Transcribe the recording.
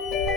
Thank you.